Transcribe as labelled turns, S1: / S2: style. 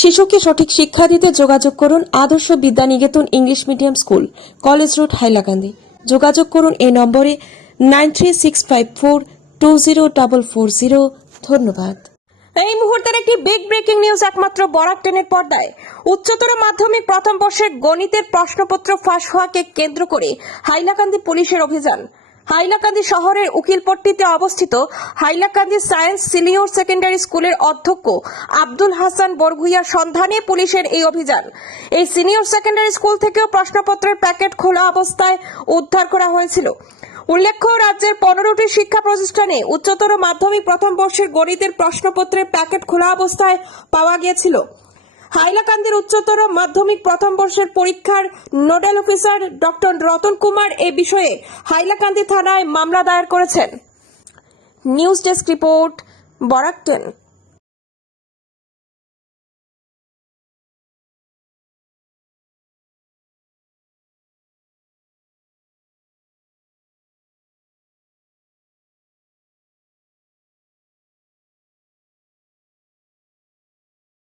S1: শিশুকে সঠিক শিক্ষা দিতে যোগাযোগ করুন Adarsha Vidyaniketan English medium school, college road, Hailakandi. যোগাযোগ করুন এই নম্বরে nine three six five four two zero double four zero. ধন্যবাদ।
S2: এই মুহূর্তের একটি বিগ ব্রেকিং নিউজ একমাত্র বরাক টেনের পর্দায়। উচ্চতর মাধ্যমিক প্রথম বর্ষের গণিতের প্রশ্নপত্র ফাঁস হওয়াকে কেন্দ্র করে হাইলাকান্দি পুলিশের অভিযান। হাইলাকান্দি শহরের উকিলপট্টিতে অবস্থিত হাইলাকান্দি সায়েন্স সিনিয়র সেকেন্ডারি স্কুলের অধ্যক্ষ আব্দুল হাসান বরগুইয়ার সন্ধানে পুলিশের এই অভিযান। এই সিনিয়র সেকেন্ডারি স্কুল থেকেও প্রশ্নপত্রের প্যাকেট খোলা অবস্থায় উদ্ধার করা হয়েছিল। উল্লেখ্য, রাজ্যের পনেরোটি শিক্ষা প্রতিষ্ঠানে উচ্চতর মাধ্যমিক প্রথম বর্ষের গণিতের প্রশ্নপত্রের প্যাকেট খোলা অবস্থায় পাওয়া গিয়েছিল। হাইলাকান্দির উচ্চতর মাধ্যমিক প্রথম বর্ষের পরীক্ষার nodal officer doctor Ratan Kumar এ বিষয়ে হাইলাকান্দি থানায় মামলা দায়ের করেছেন। News desk report Barak ten.